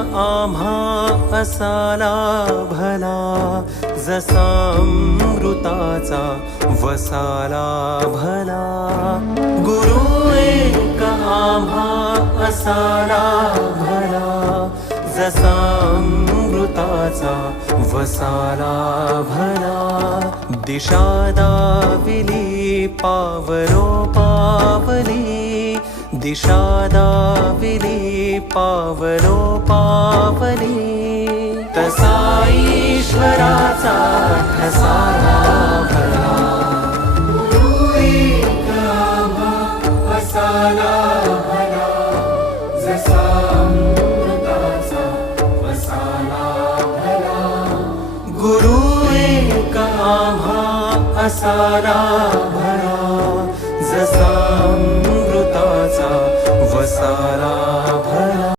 आम्हा असाला भला, जसा अमृताचा वसाला भला. गुरु एक आम्हा असाला भला, जसा अमृताचा वसाला भला. दिशा दाविली पावलो पावली, दिशा दाविली पावलो पावली. तसा ईश्वराचा ठसाला भला. गुरु एक आम्हा असाला भला, जसा अमृताचा वसाला भला. गुरु एक आम्हा असाला भला, जसा अमृताचा वसाला भला.